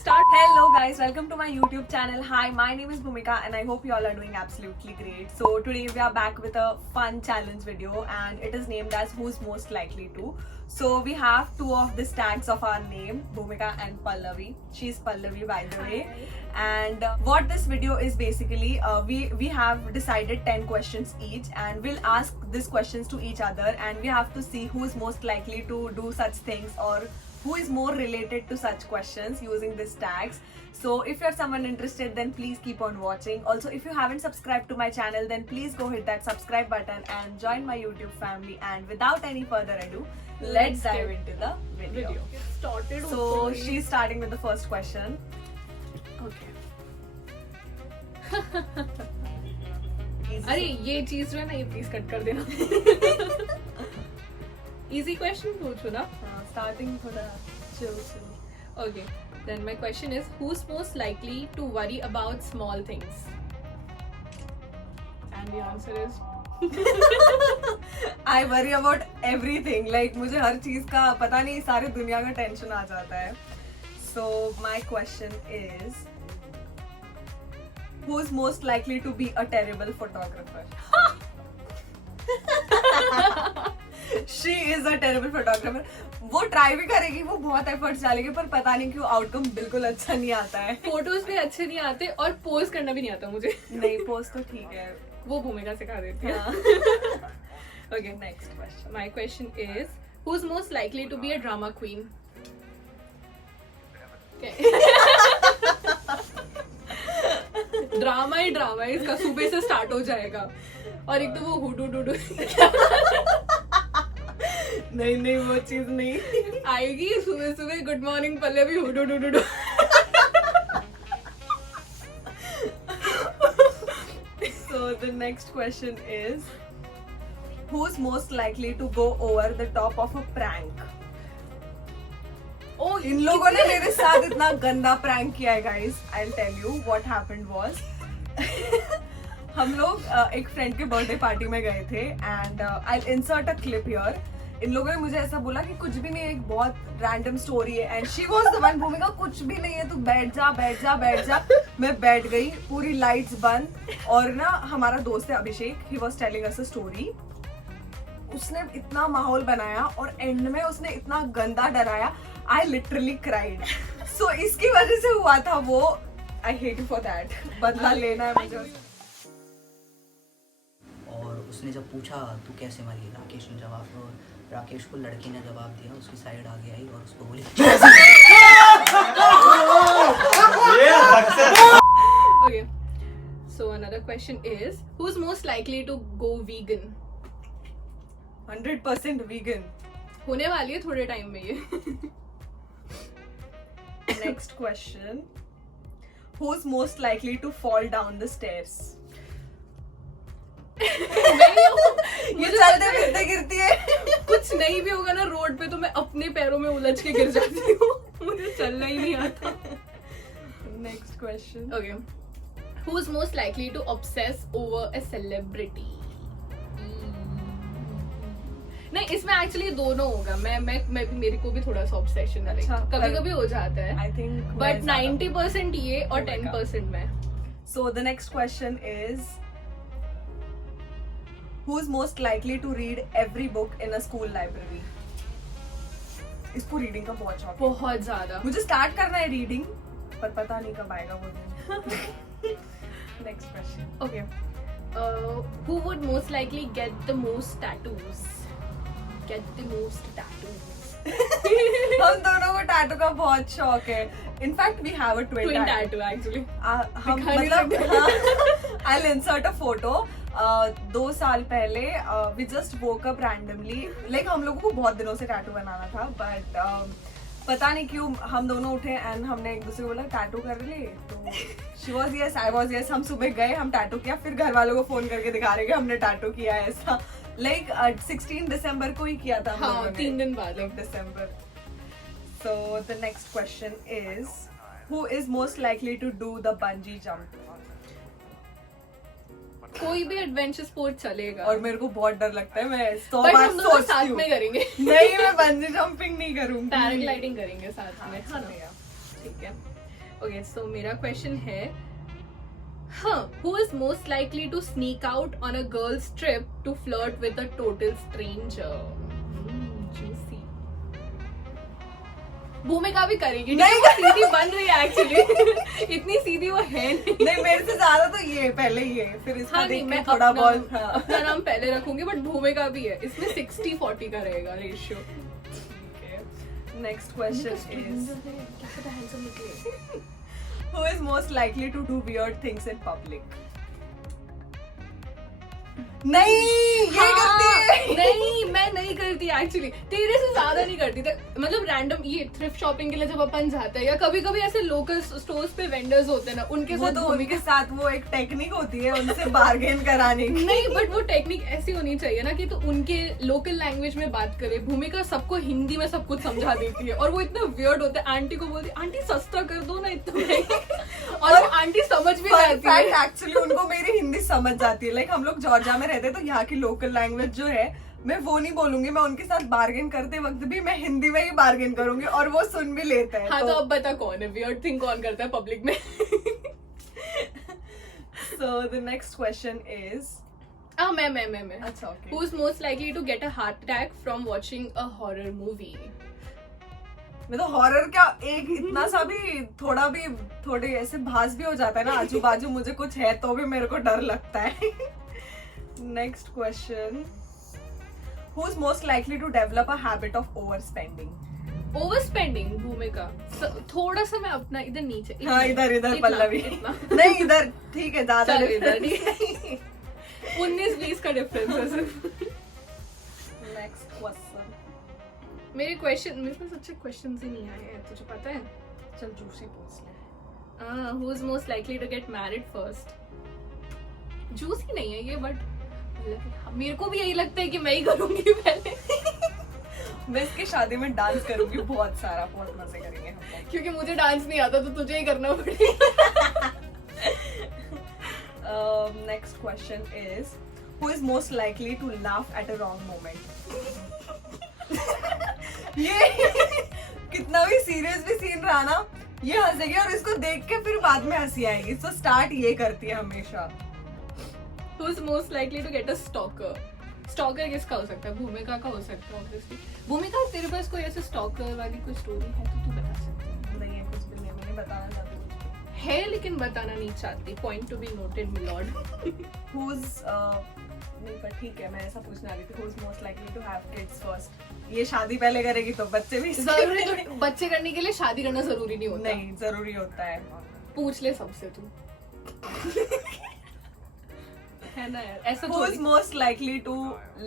Start. Hello guys, welcome to my YouTube channel. Hi, my name is Bhumika and I hope you all are doing absolutely great. So today we are back with a fun challenge video and it is named as Who's Most Likely To. So we have two of the tags of our name, Bhumika and Pallavi. She's Pallavi by the way. And what this video is basically, we have decided 10 questions each and we'll ask these questions to each other and we have to see who is most likely to do such things or who is more related to such questions using these tags. So if you're someone interested, then please keep on watching. Also, if you haven't subscribed to my channel, then please go hit that subscribe button and join my YouTube family. And without any further ado, let's dive into the video. Get started. So she's starting with the first question. Okay. Easy. अरे ये चीज जो है ना ये please cut कर देना. Easy question पूछो ना. Starting थोड़ा chill. Okay. Then my question is, who's most likely to worry about small things? And the answer is I worry about everything. Like मुझे हर चीज का पता नहीं सारी दुनिया का टेंशन आ जाता है. So my question is, who's most likely to be a terrible photographer? She is a terrible photographer. वो ट्राई भी करेगी, वो बहुत एफर्ट्स डालेगी पर पता नहीं क्यों आउटकम बिल्कुल अच्छा नहीं आता है. फोटोज भी अच्छे नहीं आते और पोज करना भी नहीं आता मुझे. नहीं पोस्ट तो ठीक है. वो भूमिका सिखा देती है. Okay, next question. my question is, who's most likely to be a drama queen? Okay. Drama he drama है इसका, सुबह से स्टार्ट हो जाएगा और एक तो वो हुडू डुडू नहीं वो चीज नहीं आएगी सुबह सुबह. गुड मॉर्निंग पल्लवी हुडू डुडू. So the next question is, who's most likely to go over the top of a prank? Oh, इन लोगों ने मेरे साथ इतना गंदा प्रैंक किया है guys. I'll tell you what happened was हम लोग एक फ्रेंड के बर्थडे पार्टी में गए थे and I'll insert a clip here. इन लोगों ने मुझे ऐसा बोला कि कुछ भी नहीं, एक बहुत रैंडम स्टोरी है and she was the one, भूमिका कुछ भी नहीं है, तू बैठ जा. मैं बैठ गई, पूरी लाइट्स बंद और ना हमारा दोस्त है अभिषेक, he was telling us a story. उसने इतना माहौल बनाया और एंड में उसने इतना गंदा डराया, I literally cried. So इसकी वजह से हुआ था वो. I hate you for that. बदला लेना है मुझे. और उसने जब पूछा तू कैसे मरी, राकेश ने जवाब, राकेश को लड़की ने जवाब दिया, उसकी साइड आगे आई और उसको बोली Okay. So another question is, who's most likely to go vegan? 100% vegan. होने वाली है थोड़े टाइम में ये. Next question. Who's most likely to fall down the stairs? ये चलते फिरते गिरती है. कुछ नहीं भी होगा ना रोड पे तो मैं अपने पैरों में उलझ के गिर जाती हूँ. मुझे चलना ही नहीं आता. Next question. Okay. Who's most likely to obsess over a celebrity? नहीं, इसमें एक्चुअली दोनों होगा. मैं भी, मेरे को भी थोड़ा सा ऑब्सेशन है. अच्छा, कभी हो जाता है. I think. बट 90% ये और 10% मैं. So the next question is, who's most likely to read every book in a school library? इसको रीडिंग का बहुत शौक है. बहुत ज्यादा. मुझे स्टार्ट करना है रीडिंग पर पता नहीं कब आएगा वो दिन. Next question. Okay. Who would most likely get the most tattoos? हम दोनों को टैटू का बहुत शौक है. In fact we have a twin tattoo actually. हम दिखा नहीं मतलब I'll insert a photo. 2 साल पहले we just woke up randomly. Like हम लोगों को बहुत दिनों से टैटू बनाना था बट पता नहीं क्यों हम दोनों उठे एंड हमने एक दूसरे को बोला टैटू कर ले. तो she was yes, I was yes. हम सुबह गए, हम टैटू किया, फिर घर वालों को फोन करके दिखा रहे कि हमने टैटू किया है. ऐसा लाइक 16 दिसंबर को ही किया था. हाँ, 3 दिन बाद. December. So the next question is, who is most likely to do the bungee jump? कोई भी एडवेंचर स्पोर्ट चलेगा। और मेरे को बहुत डर लगता है, मैं 100 बट बार हम दोनों सोचती साथ हूँ। में करेंगे। नहीं, मैं बंजी जंपिंग नहीं करूंगी, पैराग्लाइडिंग करेंगे साथ में, हाँ ना? चलेगा। ठीक है। ओके, सो मेरा क्वेश्चन है, हाँ, who is most likely to sneak out on a girl's trip to flirt with a total stranger? Juicy. भूमिका भी करेगी, नहीं वो सीधी बन रही है एक्चुअली। इतनी सीधी वो है नहीं। नहीं, मेरे से ज्यादा तो ये पहले ही है, फिर इसका हाँ, देख नहीं, के मैं थोड़ा अपना, बहुत। हाँ। अपना नाम पहले रखूंगी, बट भूमिका भी है इसमें। 60-40 का रहेगा ratio. Next question is, who is most likely to do weird things in public? नहीं, ये करती है। नहीं, मैं नहीं करती एक्चुअली, तेरे से ज्यादा नहीं करती। मतलब रैंडम ये थ्रिफ्ट शॉपिंग के लिए जब अपन जाते हैं, या कभी कभी ऐसे लोकल स्टोर्स पे वेंडर्स होते हैं ना, उनके वो साथ तो उनके साथ वो एक टेक्निक होती है उनसे बार्गेन कराने की। नहीं, बट वो टेक्निक ऐसी होनी चाहिए ना कि तो उनके लोकल लैंग्वेज में बात करे। भूमिका सबको हिंदी में सब कुछ समझा देती है, और वो इतना वियर्ड होता है। आंटी को बोलती, आंटी सस्ता कर दो ना इतना। और वो आंटी समझ भी जाती है। एक्चुअली उनको मेरी हिंदी समझ जाती है। लाइक हम लोग जॉर्जिया में रहते हैं, तो यहाँ की लोकल लैंग्वेज जो है मैं वो नहीं बोलूंगी, मैं उनके साथ बार्गेन करते वक्त भी मैं हिंदी में ही बार्गेन करूंगी, और वो सुन भी लेते हैं। हाँ, तो अब बता कौन है वियर्ड थिंग, कौन करता है पब्लिक में? So the next question is, मैं अच्छा, okay. Who's most likely to get a heart attack from watching a horror movie? मैं तो हॉरर क्या, एक इतना सा भी थोड़े ऐसे भास भी हो जाता है ना आजू बाजू, मुझे कुछ है तो भी मेरे को डर लगता है। Next question, who is most likely to develop a habit of overspending? Overspending, भूमिका। थोड़ा सा मैं अपना इधर नीचे, हाँ, इधर पल्लवी। इतना। नहीं, इधर ठीक है, ज्यादा चल, इधर नहीं। 19-20 का डिफरेंस है सिर्फ। नेक्स्ट क्वेश्चन, मेरे पास अच्छे क्वेश्चंस ही नहीं आए हैं, तुझे पता है? चल जूसी पूछ ले। Who is most likely to get married first? Juicy नहीं है ये, बट मेरे को भी यही लगता है कि मैं ही करूंगी पहले। मैं इसकी शादी में डांस करूंगी बहुत सारा, बहुत मजे करेंगे हम लोग। क्योंकि मुझे डांस नहीं आता, तो तुझे ही करना पड़ेगा। Next question is, who is most likely to laugh at a wrong moment? ये कितना भी सीरियस भी सीन रहा ना, ये हंसेगी और इसको देख के फिर बाद में हंसी आएगी। So स्टार्ट ये करती है हमेशा। Who's most likely to get a stalker? Stalker किसका हो सकता है? भूमिका का हो सकता है ऑब्वियसली। भूमिका, तेरे पास कोई ऐसे स्टॉकर वाली कोई स्टोरी है तो तू बता सकती है। नहीं है, कुछ भी नहीं, मैं नहीं बताना चाहती कुछ भी। है लेकिन बताना नहीं चाहती। Point to be noted my lord. Who's नहीं, पर ठीक है, मैं ऐसा पूछने वाली थी, who's most likely to have kids first? ये शादी पहले करेगी तो बच्चे भी जरूरी तो बच्चे करने के लिए शादी करना जरूरी नहीं होता। नहीं, जरूरी होता है। पूछ ले सबसे तू। है ना यार, ऐसा Who is most likely to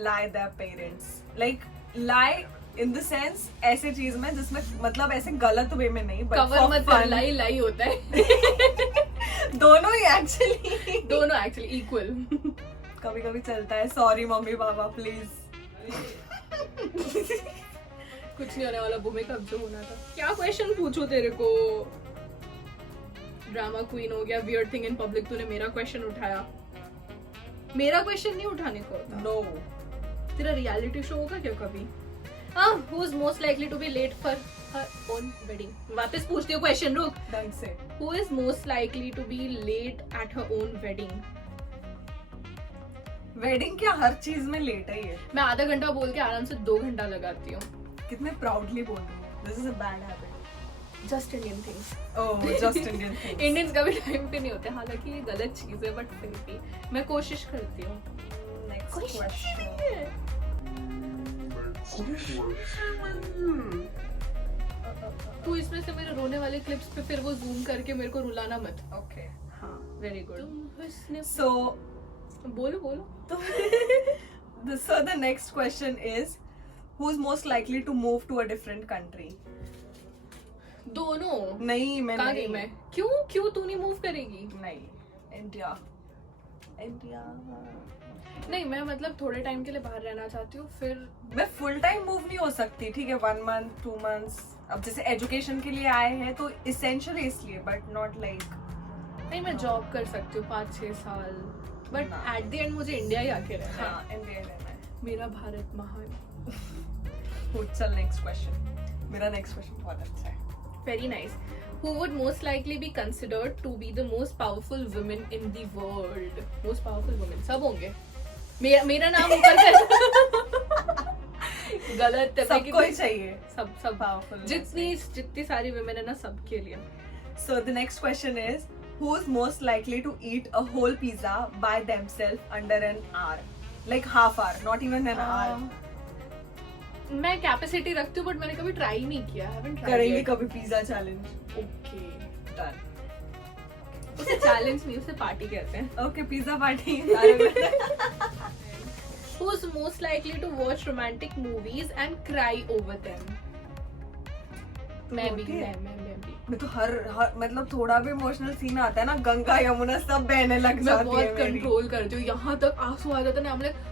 lie their parents? Like lie in the sense ऐसे चीज में जिसमें मतलब ऐसे गलत वे में नहीं, but कवर for मत fun. कर, लाई होता है। दोनों ही एक्चुअली, दोनों एक्चुअली इक्वल। कभी कभी चलता है, सॉरी मम्मी पापा प्लीज। कुछ नहीं होने वाला भूमिका, अब जो होना था। क्या क्वेश्चन पूछूं तेरे को? ड्रामा क्वीन हो गया, वियर्ड थिंग इन पब्लिक, तूने मेरा क्वेश्चन उठाया। मेरा क्वेश्चन नहीं उठाने को होता। नो, तेरा रियलिटी शो होगा क्या कभी? Who is most likely to be late for her own wedding? वापस पूछती हूँ क्वेश्चन, रुक। ढंग से। Who is most likely to be late at her own wedding? Wedding क्या हर चीज में लेट है ये? मैं आधा घंटा बोल के आराम से 2 घंटा लगाती हूँ। कितने प्राउडली बोल रही हूँ। This is a bad habit. Just Indian things. Oh, just Indian things. Indians कभी टाइम पे नहीं होते, हालांकि ये गलत चीज है, बट फिर भी मैं कोशिश करती हूँ। Next कोशिश question. नहीं है। तू इसमें से मेरे रोने वाले क्लिप्स पे फिर वो जूम करके मेरे को रुलाना मत। Okay. हाँ, वेरी गुड। So बोलो। So the next question is, who's most likely to move to a different country? दोनों। नहीं, मैं कहाँ नहीं। गई मैं? क्यों तू नहीं मूव करेगी? नहीं, इंडिया। नहीं, मैं मतलब थोड़े टाइम के लिए बाहर रहना चाहती हूँ, फिर मैं फुल टाइम मूव नहीं हो सकती, ठीक है, 1 month 2 months। अब जैसे एजुकेशन के लिए आए हैं तो इसेंशियली इसलिए, बट नॉट लाइक। नहीं, मैं जॉब कर सकती हूँ 5-6 साल, बट ना। एट द एंड मुझे इंडिया ही आके रहना है. हाँ इंडिया रहना है. मेरा भारत महान. चल नेक्स्ट क्वेश्चन. मेरा नेक्स्ट क्वेश्चन बहुत अच्छा है. Very nice. Who would most likely be considered to be the most powerful women in the world? Most powerful women. सब होंगे. मेरा नाम ऊपर कर. गलत है. सबको ही चाहिए. सब Powerful. जितनी सारी women है ना सबके लिए. So the next question is, who's most likely to eat a whole pizza by themselves under an hour? Like half hour, not even an hour. मैं कैपेसिटी रखती हूँ बट मैंने कभी ट्राई नहीं किया. करेंगे कभी पिज्जा चैलेंज. ओके. डन. उसे चैलेंज नहीं उसे पार्टी कहते हैं. Okay pizza party. Who's most likely to watch romantic movies and cry over them? मैं भी. मैं तो हर मतलब थोड़ा भी इमोशनल सीन आता है ना, गंगा यमुना सब बहने लग मैं जाती है. बहुत कंट्रोल करती हूँ. यहाँ तक आंसू आ जाते हैं ना, हम लोग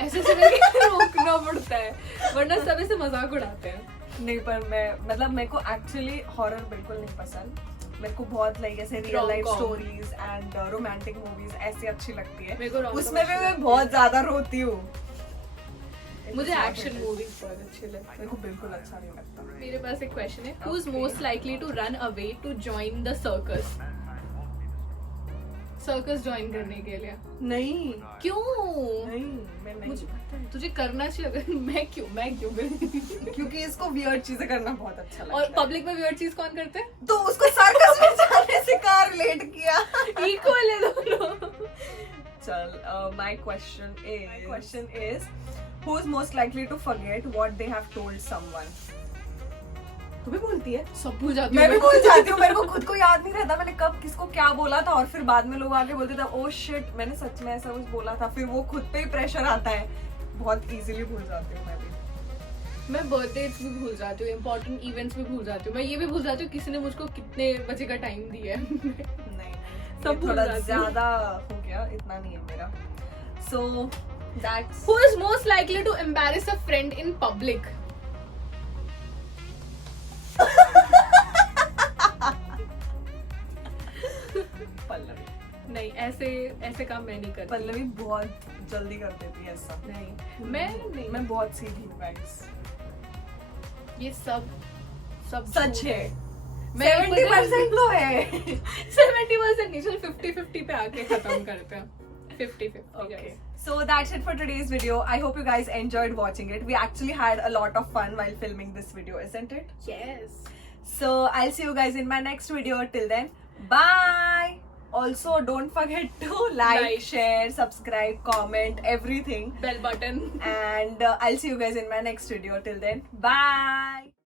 ऐसे से रोकना पड़ता है वरना सब ऐसे मजाक उड़ाते हैं. नहीं पर मैं मतलब मेरे को एक्चुअली हॉरर बिल्कुल नहीं पसंद. मेरे को बहुत लाइक ऐसे real life Rom-com. Stories and romantic movies ऐसी अच्छी लगती है. मेरे को rom-com उसमें भी अच्छी मैं लगती बहुत ज्यादा रोती हूँ. मुझे एक्शन मूवीज बहुत अच्छी लगती मेरे को बिल्कुल अच्छा नहीं लगता. है. मेरे पास एक क्वेश्चन है. Who's Okay. most likely to run away to join the circus? Circus join करने के लिए. नहीं क्यों? नहीं मैं नहीं. मुझे पता है तुझे करना चाहिए. अगर मैं क्यों क्योंकि इसको वियर्ड चीजें करना बहुत अच्छा लगता और है. पब्लिक में वियर्ड चीज कौन करते हैं? तो उसको सर्कस में जाने से कहाँ रिलेट किया. इक्वल है दोनों. चल my question is who's most likely to forget what they have told someone? तू भी बोलती है. सब भूल जाती मैं भी हूँ. भूल जाती हूँ. मेरे को खुद को याद नहीं रहता मैंने कब किसको क्या बोला था, और फिर बाद में लोग आके बोलते थे ओ शिट मैंने सच में ऐसा कुछ बोला था. फिर वो खुद पे ही प्रेशर आता है. बहुत इजीली भूल जाती हूँ मैं भी. मैं बर्थडेज भी भूल जाती हूँ. इंपॉर्टेंट इवेंट्स भी भूल जाती हूँ. मैं ये भी भूल जाती हूँ किसी ने मुझको कितने बजे का टाइम दिया है. नहीं सब ये भूल थोड़ा जाती हूँ. ज्यादा हो गया. इतना नहीं है मेरा. So that's Who is most likely to embarrass a friend in public? Pallavi. नहीं ऐसे काम मैं नहीं करती. पल्लवी बहुत जल्दी कर देती है ऐसा. नहीं मैं बहुत सीधी हूँ guys. ये सब सच है. मैं 70% तो है. 70% नहीं. चल 50-50 पे आके खत्म करते हैं. 50-50 Okay. guys. So that's it for today's video. I hope you guys enjoyed watching it. We actually had a lot of fun while filming this video, isn't it? Yes. So I'll see you guys in my next video. Till then, bye. Also, don't forget to like, share, subscribe, comment, everything. Bell button. And I'll see you guys in my next video. Till then, bye.